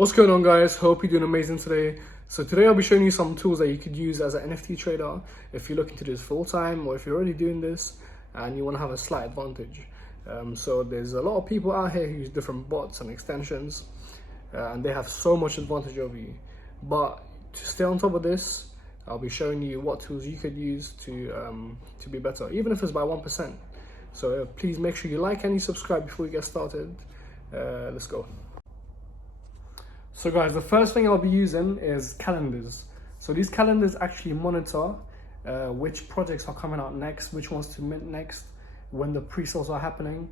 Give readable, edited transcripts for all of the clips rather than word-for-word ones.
What's going on, guys? Hope you're doing amazing today. So today I'll be showing you some tools that you could use as an NFT trader if you're looking to do this full time, or if you're already doing this and you want to have a slight advantage. So there's a lot of people out here who use different bots and extensions, and they have so much advantage over you. But to stay on top of this, I'll be showing you what tools you could use to be better, even if it's by 1%. So please make sure you like and you subscribe before we get started. Let's go. So guys, the first thing I'll be using is calendars. So these calendars actually monitor which projects are coming out next, which ones to mint next, when the pre-sales are happening.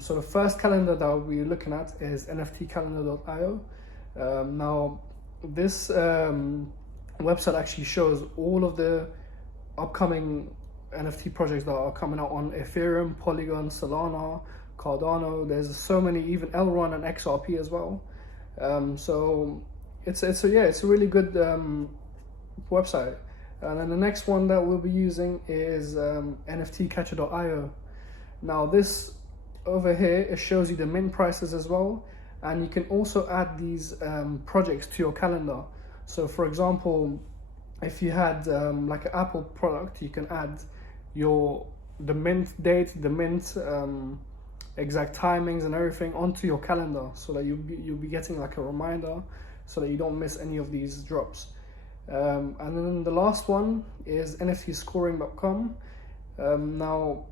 So the first calendar that we're looking at is nftcalendar.io. Now this website actually shows all of the upcoming NFT projects that are coming out on Ethereum, Polygon, Solana, Cardano. There's so many, even Elrond and XRP as well. So it's a really good website. And then the next one that we'll be using is nftcatcher.io. Now this over here, it shows you the mint prices as well, and you can also add these projects to your calendar. So for example, if you had like an Apple product, you can add the mint date, the mint exact timings and everything onto your calendar, so that you'll be getting like a reminder, so that you don't miss any of these drops. And then the last one is nftscoring.com. Now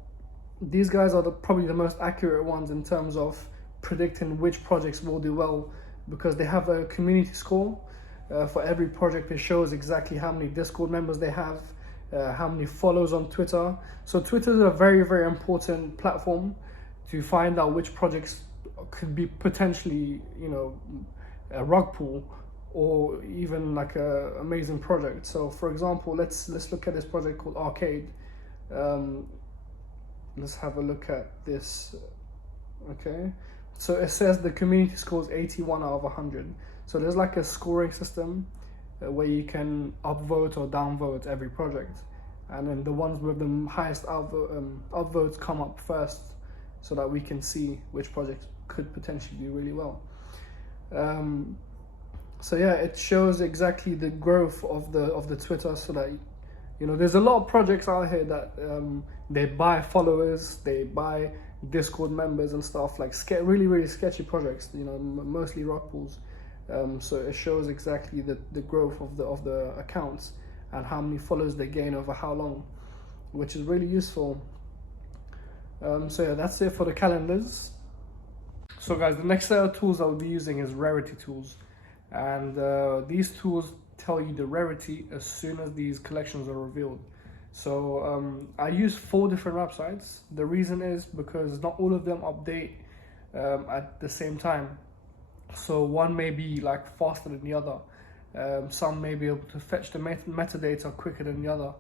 these guys are probably the most accurate ones in terms of predicting which projects will do well, because they have a community score. For every project, it shows exactly how many Discord members they have, how many follows on Twitter. So Twitter is a very, very important platform to find out which projects could be potentially, a rug pull, or even like a amazing project. So for example, let's look at this project called Arcade. Let's have a look at this. Okay, so it says the community score is 81 out of 100. So there's like a scoring system where you can upvote or downvote every project, and then the ones with the highest upvotes come up first, so that we can see which projects could potentially do really well. So yeah, it shows exactly the growth of the Twitter, so that there's a lot of projects out here that they buy followers, they buy Discord members and stuff, like really sketchy projects, mostly rug pulls. So it shows exactly the growth of the accounts and how many followers they gain over how long, which is really useful. So yeah, that's it for the calendars. So guys, the next set of tools I'll be using is Rarity tools, and these tools tell you the rarity as soon as these collections are revealed. So I use 4 different websites. The reason is because not all of them update at the same time. So one may be like faster than the other. Some may be able to fetch the metadata quicker than the other.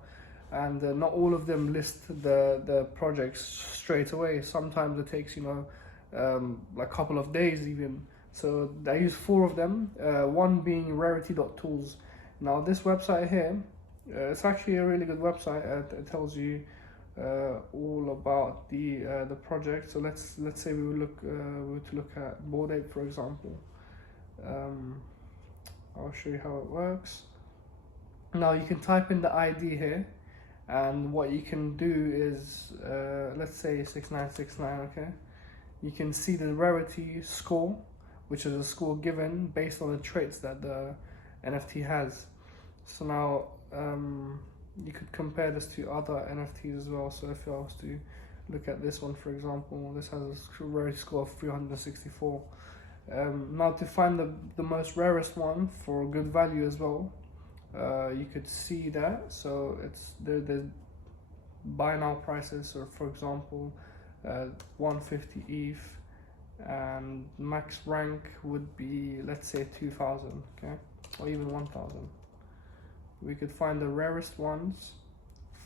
And not all of them list the projects straight away. Sometimes it takes like a couple of days even. So I use 4 of them, one being rarity.tools. Now this website here, it's actually a really good website. It tells you all about the project. So let's say we were to look at Bored Ape, for example. I'll show you how it works. Now you can type in the ID here, and what you can do is, let's say 6969, okay? You can see the rarity score, which is a score given based on the traits that the NFT has. So now you could compare this to other NFTs as well. So if I was to look at this one, for example, this has a rarity score of 364. Now to find the most rarest one for good value as well, you could see that. So it's the buy now prices. So for example, 150 ETH, and max rank would be, let's say 2000, okay, or even 1000. We could find the rarest ones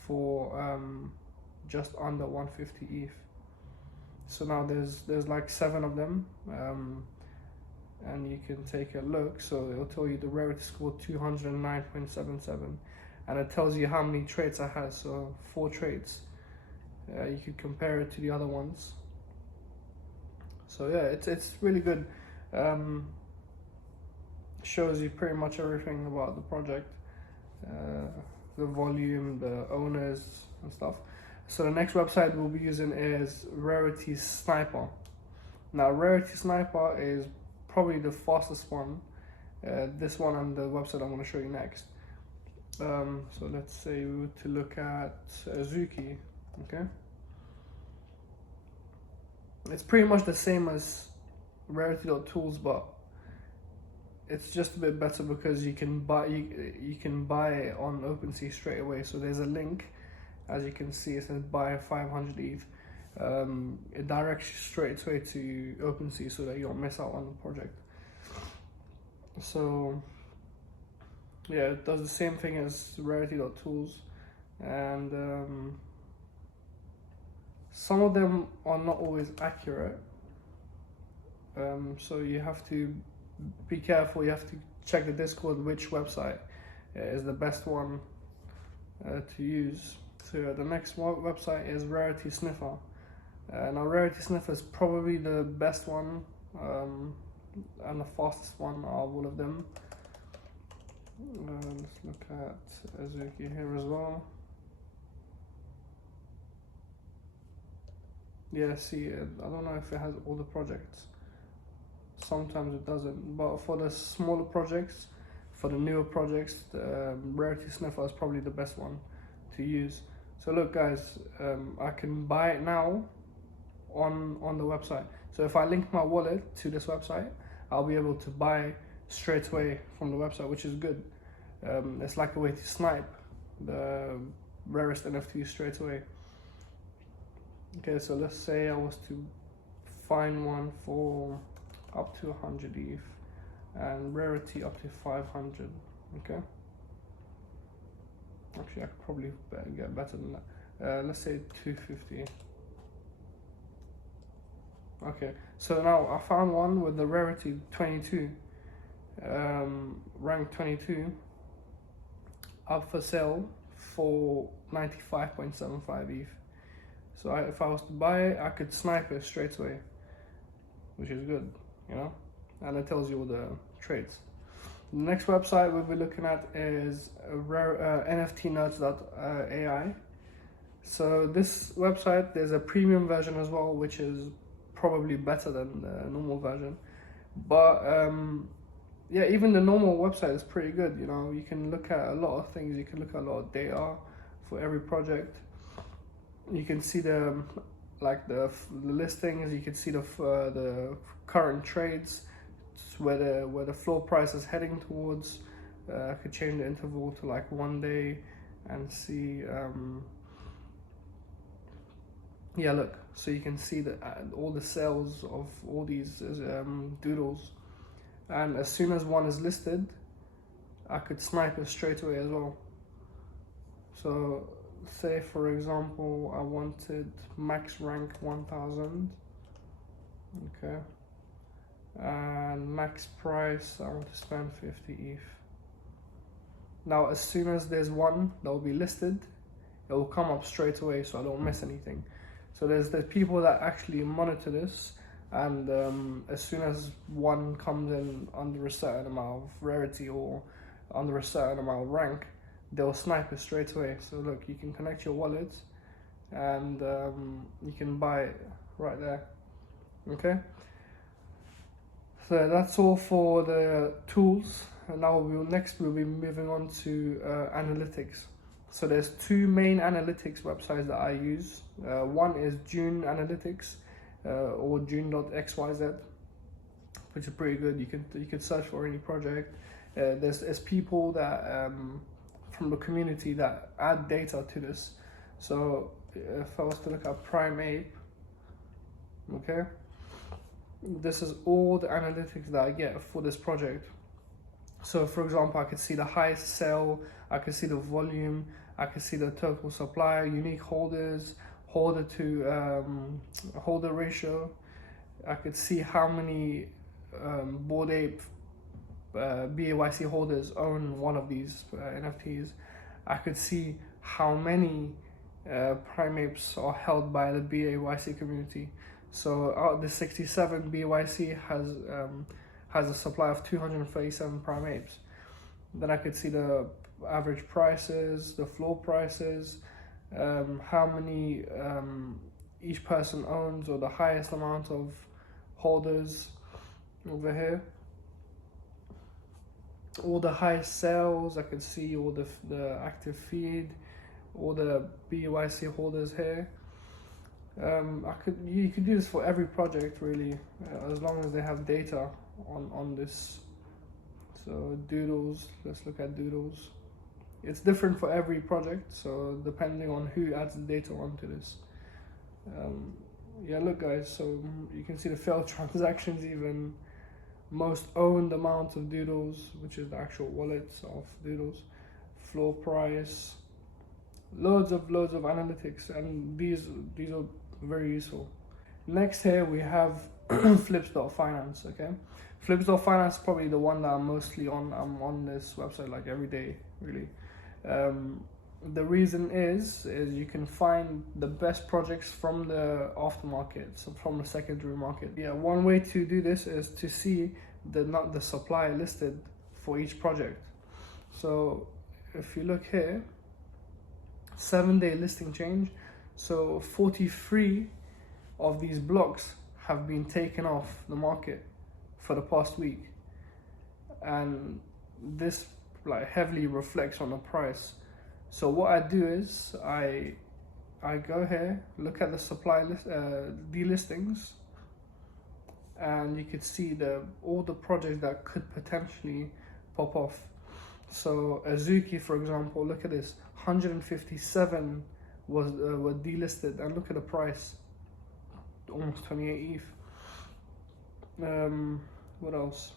for just under 150 ETH. So now there's like 7 of them, and you can take a look. So it'll tell you the rarity score 209.77, and it tells you how many traits it has. So 4 traits. You could compare it to the other ones. So yeah, it's really good. shows you pretty much everything about the project, the volume, the owners and stuff. So the next website we'll be using is Rarity Sniper. Now Rarity Sniper is probably the fastest one. This one and the website I'm going to show you next. So let's say we were to look at Azuki, okay? It's pretty much the same as Rarity.tools, but it's just a bit better because you can buy it on OpenSea straight away. So there's a link, as you can see, it says buy 500 ETH. It directs you straight away to OpenSea so that you don't miss out on the project. So yeah, it does the same thing as Rarity.tools, and some of them are not always accurate. So you have to be careful. You have to check the Discord which website is the best one to use. So the next website is Rarity Sniffer. Now Rarity Sniffer is probably the best one and the fastest one out of all of them. Let's look at Azuki here as well. Yeah, see, I don't know if it has all the projects. Sometimes it doesn't, but for the smaller projects, for the newer projects, Rarity Sniffer is probably the best one to use. So look guys, I can buy it now on the website. So if I link my wallet to this website, I'll be able to buy straight away from the website, which is good. It's like a way to snipe the rarest NFT straight away. Okay, so let's say I was to find one for up to 100 ETH and Rarity up to 500. Okay, actually I could probably get better than that. Let's say 250. Okay, so now I found one with the Rarity 22, rank 22, up for sale for 95.75 ETH. So if I was to buy it, I could snipe it straight away, which is good, you know, and it tells you all the traits. The next website we'll be looking at is NFTnerds.ai. So this website, there's a premium version as well, which is probably better than the normal version, but yeah, even the normal website is pretty good. You know, you can look at a lot of things. You can look at a lot of data for every project. You can see the listings. You can see the current trades, where the floor price is heading towards. I could change the interval to like 1 day and see. Yeah, look. So you can see all the sales of all these doodles, and as soon as one is listed, I could snipe it straight away as well. So say for example I wanted max rank 1000, okay, and max price I want to spend 50 ETH. Now as soon as there's one that will be listed, it will come up straight away so I don't miss anything. So there's people that actually monitor this, and as soon as one comes in under a certain amount of rarity or under a certain amount of rank, they'll snipe it straight away. So look, you can connect your wallet and you can buy it right there. Okay, so that's all for the tools, and now we'll be moving on to analytics. So there's two main analytics websites that I use. One is June Analytics or June.xyz, which is pretty good. You can search for any project. There's people that from the community that add data to this. So if I was to look at Prime Ape, okay, this is all the analytics that I get for this project. So for example, I could see the highest sell, I could see the volume, I could see the total supply, unique holders, holder to holder ratio. I could see how many Bored Ape BAYC holders own one of these NFTs. I could see how many Prime Apes are held by the BAYC community. So out of the 67, BAYC has has a supply of 237 prime apes. Then I could see the average prices, the floor prices, how many each person owns, or the highest amount of holders over here. All the highest sales, I could see all the active feed, all the BYC holders here. You could do this for every project really, as long as they have data on this. So doodles, let's look at doodles. It's different for every project, so depending on who adds the data onto this. Yeah, look guys, so you can see the failed transactions, even most owned amount of doodles, which is the actual wallets of doodles, floor price, loads of analytics, and these are very useful. Next here we have flips.finance. Okay, flips.finance is probably the one that I'm mostly on. I'm on this website like every day really. The reason is you can find the best projects from the aftermarket, so from the secondary market. Yeah, one way to do this is to see the supply listed for each project. So if you look here, 7-day listing change, so 43 of these blocks have been taken off the market for the past week, and this like heavily reflects on the price. So what I do is I go here, look at the supply list, delistings, and you could see all the projects that could potentially pop off. So Azuki, for example, look at this, 157 were delisted, and look at the price, almost 28 ETH. What else?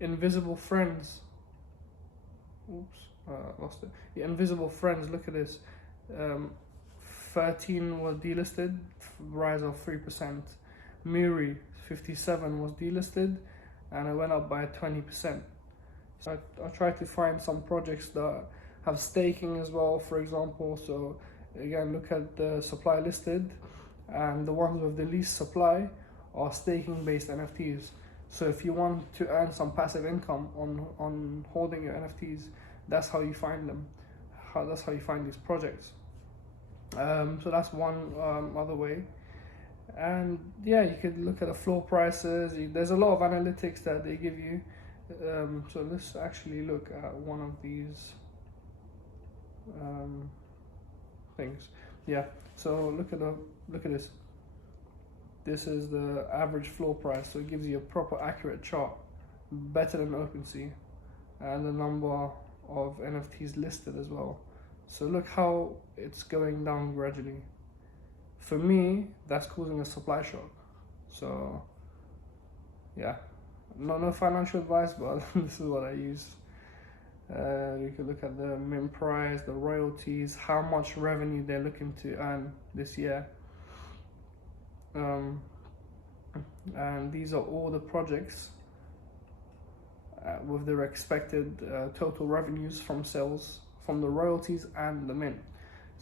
Invisible Friends. Oops, lost it. Yeah, Invisible Friends, look at this. 13 was delisted, rise of 3%. Muri, 57 was delisted, and it went up by 20%. So I try to find some projects that have staking as well, for example. So again, look at the supply listed, and the ones with the least supply are staking based NFTs. So if you want to earn some passive income on holding your NFTs, that's how you find them. That's how you find these projects. So that's one other way. And yeah, you could look at the floor prices. There's a lot of analytics that they give you. So let's actually look at one of these things. Yeah. So look at this. This is the average floor price, so it gives you a proper accurate chart, better than OpenSea, and the number of NFTs listed as well. So look how it's going down gradually. For me, that's causing a supply shock. So yeah, no financial advice, but this is what I use. You can look at the mint price, the royalties, how much revenue they're looking to earn this year. And these are all the projects with their expected total revenues from sales, from the royalties and the mint.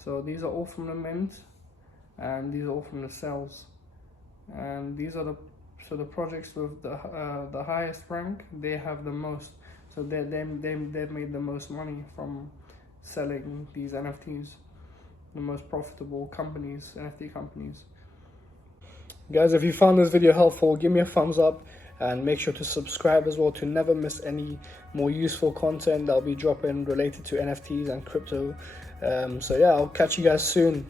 So these are all from the mint, and these are all from the sales. And these are the projects with the highest rank. They have the most. So they've made the most money from selling these NFTs. The most profitable companies, NFT companies. Guys, if you found this video helpful, give me a thumbs up, and make sure to subscribe as well to never miss any more useful content that I'll be dropping related to NFTs and crypto. So yeah, I'll catch you guys soon.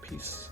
Peace.